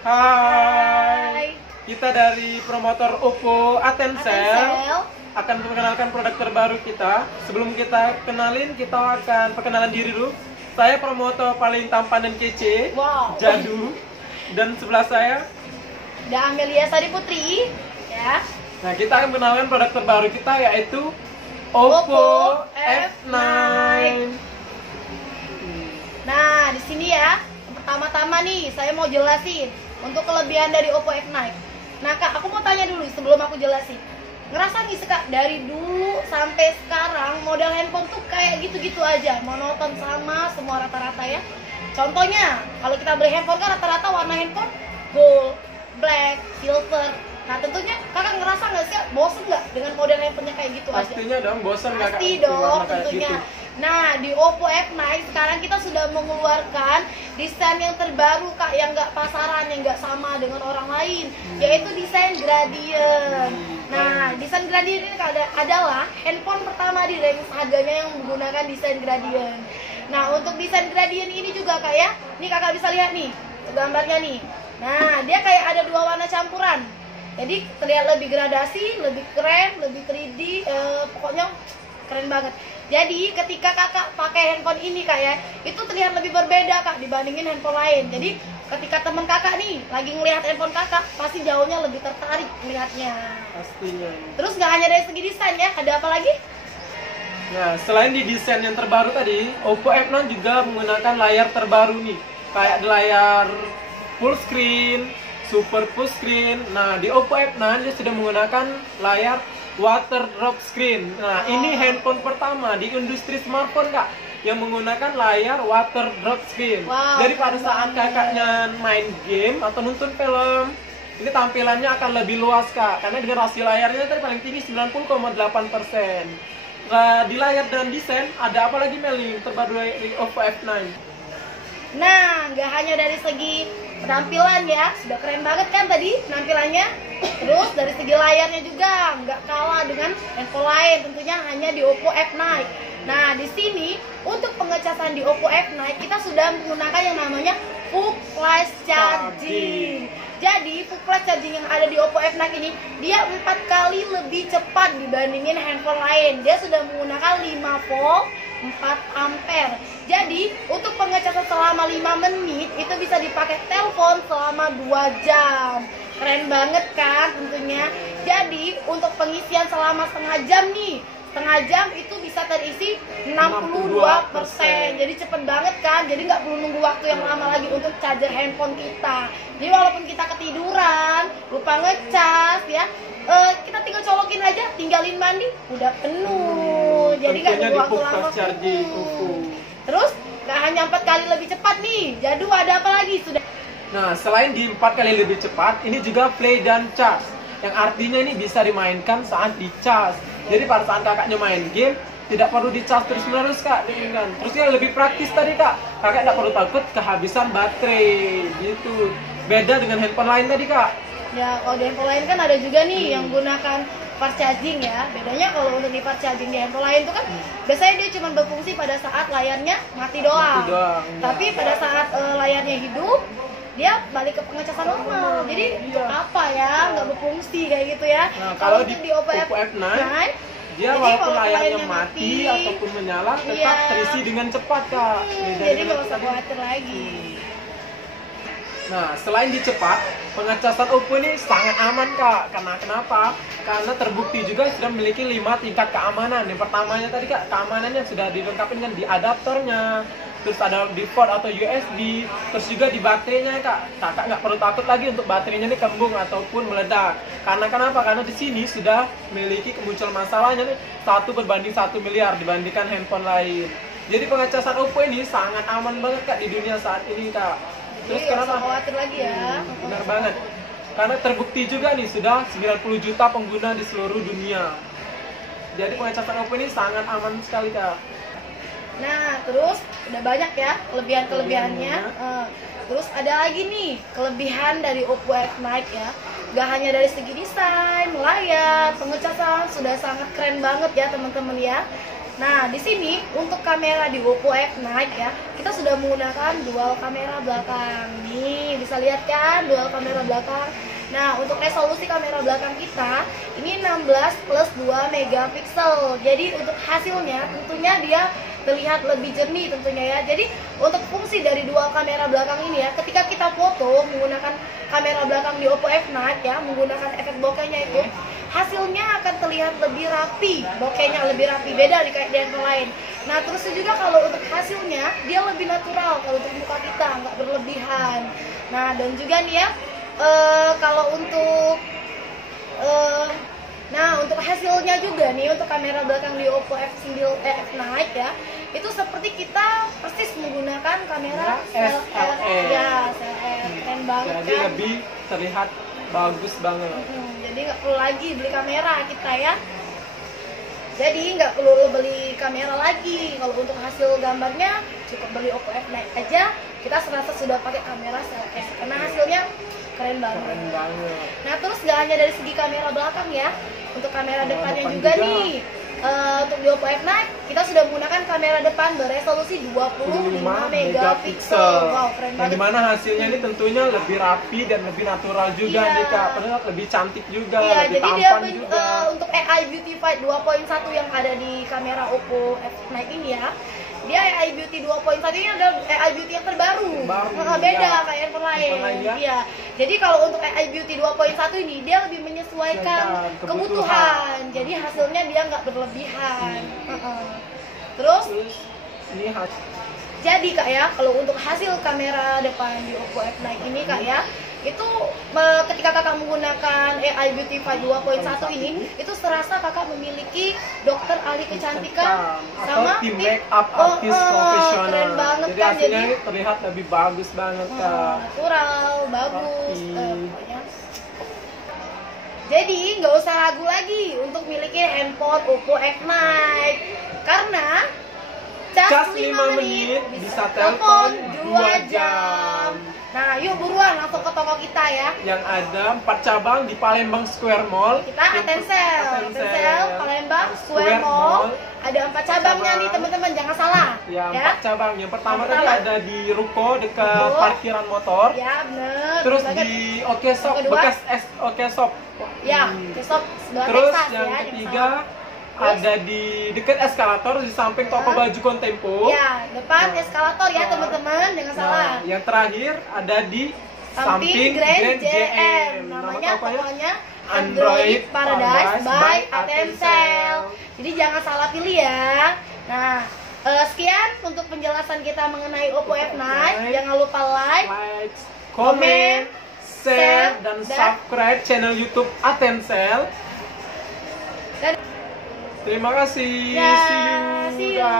Hai, kita dari promotor Oppo Atensel akan memperkenalkan produk terbaru kita. Sebelum kita kenalin, kita akan perkenalan diri dulu. Saya promotor paling tampan dan kece, Jadu. Dan sebelah saya ada Amelia Sari Putri, ya. Nah, kita akan mengenalkan produk terbaru kita, yaitu Oppo F9. Nah, di sini ya, pertama-tama nih saya mau jelasin untuk kelebihan dari Oppo F9. Nah Kak, aku mau tanya dulu sebelum aku jelasin. Ngerasa nih Kak, dari dulu sampai sekarang model handphone tuh kayak gitu-gitu aja, monoton sama semua rata-rata ya. Contohnya, kalau kita beli handphone kan rata-rata warna handphone gold, black, silver. Nah tentunya kakak ngerasa nggak sih bosen nggak dengan model handphonenya kayak gitu aja? Pastinya dong, bosen nggak Kak? Pasti dong tentunya. Gitu. Nah di Oppo F9 sekarang kita sudah mengeluarkan desain yang terbaru Kak, yang nggak pasaran, yang nggak sama dengan orang lain, yaitu desain gradient. Nah desain gradient ini adalah handphone pertama di range harganya yang menggunakan desain gradient. Nah untuk desain gradient ini juga Kak ya, nih kakak bisa lihat nih gambarnya nih. Nah dia kayak ada dua warna campuran. Jadi terlihat lebih gradasi, lebih keren, lebih 3D, pokoknya keren banget. Jadi ketika kakak pakai handphone ini Kak ya, itu terlihat lebih berbeda Kak dibandingin handphone lain. Jadi ketika teman kakak nih lagi ngelihat handphone kakak, pasti jauhnya lebih tertarik melihatnya. Pastinya. Terus nggak hanya dari segi desain ya, ada apa lagi? Nah, selain di desain yang terbaru tadi, Oppo F9 juga menggunakan layar terbaru nih. Kayak layar full screen, super full screen. Nah, di Oppo F9 dia sudah menggunakan layar water drop screen. Nah, ini handphone pertama di industri smartphone Kak yang menggunakan layar water drop screen. Jadi pada saat kakaknya main game atau nonton film, ini tampilannya akan lebih luas Kak, karena dengan rasio layarnya tadi paling tinggi 90,8%. Nah, di layar dan desain ada apa lagi Meli terbaru dari Oppo F9? Nah, nggak hanya dari segi penampilan ya, sudah keren banget kan tadi penampilannya. Terus dari segi layarnya juga nggak kalah dengan handphone lain, tentunya hanya di Oppo F9. Nah, di sini untuk pengecasan di Oppo F9 kita sudah menggunakan yang namanya full flash charging. Jadi full flash charging yang ada di Oppo F9 ini dia 4 kali lebih cepat dibandingin handphone lain. Dia sudah menggunakan 5 volt 4 ampere. Jadi untuk pengecasan selama 5 menit itu bisa dipakai telepon selama 2 jam. Keren banget kan tentunya. Jadi untuk pengisian selama setengah jam nih, setengah jam itu bisa terisi 62%. Jadi cepet banget kan. Jadi nggak perlu nunggu waktu yang lama lagi untuk charger handphone kita. Jadi walaupun kita ketiduran, lupa ngecas ya, kita tinggal colokin aja, tinggalin mandi, udah penuh. Jadi nggak nunggu waktu lama. Terus nggak hanya 4 kali lebih cepat nih. Jadu ada apa lagi? Sudah. Nah, selain di 4 kali lebih cepat, ini juga play dan charge. Yang artinya ini bisa dimainkan saat dicas. Jadi pada saat kakaknya main game, tidak perlu dicas terus-menerus Kak. Terus yang lebih praktis tadi Kak, kakak tidak perlu takut kehabisan baterai gitu. Beda dengan handphone lain tadi Kak. Ya, kalau di handphone lain kan ada juga nih yang gunakan fast charging ya. Bedanya kalau untuk di fast charging di handphone lain itu kan biasanya dia cuma berfungsi pada saat layarnya mati doang. Tapi pada saat layarnya hidup, dia balik ke pengecasan normal. Jadi apa ya, nggak berfungsi kayak gitu ya. Nah, kalau di Oppo F9 dia walaupun layarnya mati ataupun menyala tetap terisi dengan cepat Kak. Jadi nggak usah khawatir lagi. Nah, selain di cepat, pengecasan Oppo ini sangat aman Kak. Karena kenapa? Karena terbukti juga sudah memiliki 5 tingkat keamanan. Yang pertamanya tadi Kak, keamanannya sudah dilengkapi dengan di adaptornya, terus ada di port atau USB, terus juga di baterainya Kak. Kakak nggak perlu takut lagi untuk baterainya ini kembung ataupun meledak. Karena kenapa? Karena di sini sudah memiliki kemunculan masalahnya nih 1/1 miliar dibandingkan handphone lain. Jadi pengecasan Oppo ini sangat aman banget Kak di dunia saat ini Kak. Terus Jadi kenapa? khawatir lagi ya. Benar banget. Karena terbukti juga nih sudah 90 juta pengguna di seluruh dunia. Jadi pengecasan Oppo ini sangat aman sekali Kak. Nah, terus udah banyak ya kelebihan-kelebihannya. Terus ada lagi nih kelebihan dari Oppo F9 ya. Gak hanya dari segi desain, layar, pengecasan sudah sangat keren banget ya teman-teman ya. Nah, di sini untuk kamera di Oppo F9 ya, kita sudah menggunakan dual kamera belakang. Nih, bisa lihat kan dual kamera belakang. Nah, untuk resolusi kamera belakang kita ini 16 plus 2 megapiksel. Jadi untuk hasilnya tentunya dia terlihat lebih jernih tentunya ya. Jadi untuk fungsi dari dual kamera belakang ini ya, ketika kita foto menggunakan kamera belakang di Oppo F9 ya, menggunakan efek bokehnya itu, hasilnya akan terlihat lebih rapi, bokehnya lebih rapi, beda di kayak di handphone lain. Nah, terus juga kalau untuk hasilnya dia lebih natural kalau untuk muka kita, nggak berlebihan. Nah, dan juga nih ya, kalau untuk untuk hasilnya juga nih untuk kamera belakang di Oppo F9 ya, itu seperti kita persis menggunakan kamera SLR. Ya, SLR. Keren banget Jadi kan? lebih terlihat bagus banget. Jadi nggak perlu lagi beli kamera kita ya. Jadi nggak perlu beli kamera lagi. Kalau untuk hasil gambarnya cukup beli Oppo F9 aja, kita serasa sudah pakai kamera SLR karena hasilnya keren banget. Keren banget. Nah, terus nggak hanya dari segi kamera belakang ya, untuk kamera depannya depan juga juga. nih. Untuk di Oppo F9 kita sudah menggunakan kamera depan beresolusi 25 megapiksel. Wow, keren Yang banget. dimana hasilnya ini tentunya lebih rapi dan lebih natural juga Iya. nih Kak. Padahal lebih cantik juga, Iya, lebih jadi dia tampan juga. untuk AI Beautify 2.1 yang ada di kamera Oppo F9 ini ya, dia AI Beauty 2.1 ini adalah AI Beauty yang terbaru. Beda ya. kayak handphone lain. Handphone lain ya. Iya. Jadi kalau untuk AI Beauty 2.1 ini dia lebih menyesuaikan Kebutuhan. kebutuhan. Jadi hasilnya dia nggak berlebihan. Terus Terus ini hasil jadi Kak ya, kalau untuk hasil kamera depan di Oppo F9 ini Kak ya, itu ketika kakak menggunakan AI Beautify 2.1 ini, itu serasa kakak memiliki dokter ahli kecantikan sama tim make up artis profesional. Keren banget Jadi kan, hasilnya jadi ini terlihat lebih bagus banget Kak. natural, bagus, Rapi. pokoknya. Jadi nggak usah ragu lagi untuk miliki handphone Oppo F9 karena Cas 5 menit bisa telepon 2 jam. Nah, yuk buruan langsung ke toko kita ya. Yang ada 4 cabang di Palembang Square Mall. Kita Atensel, Palembang Square Mall. Ada 4 cabangnya nih teman-teman, jangan salah. Ya, 4 cabang. Yang pertama Yang tadi pertama. ada di Ruko dekat Ruko. parkiran motor. Ya bener. Terus Bagus. di Oke Shop, Yang kedua. bekas Oke Shop. Ya, besok sebelah Terus Texas yang ya. jangan ketiga salah. Terus? ada di dekat eskalator di samping toko baju Kontempo. Ya, depan Nah. eskalator ya teman-teman, jangan salah. Nah, yang terakhir ada di Samping Grand JM. Namanya tokonya Android Paradise by Atensel. Jadi jangan salah pilih ya. Nah, sekian untuk penjelasan kita mengenai Oppo F9. Jangan lupa like, comment, share, dan dan- subscribe channel YouTube Atensel. dan Terima kasih. Ya, See you, see you. guys.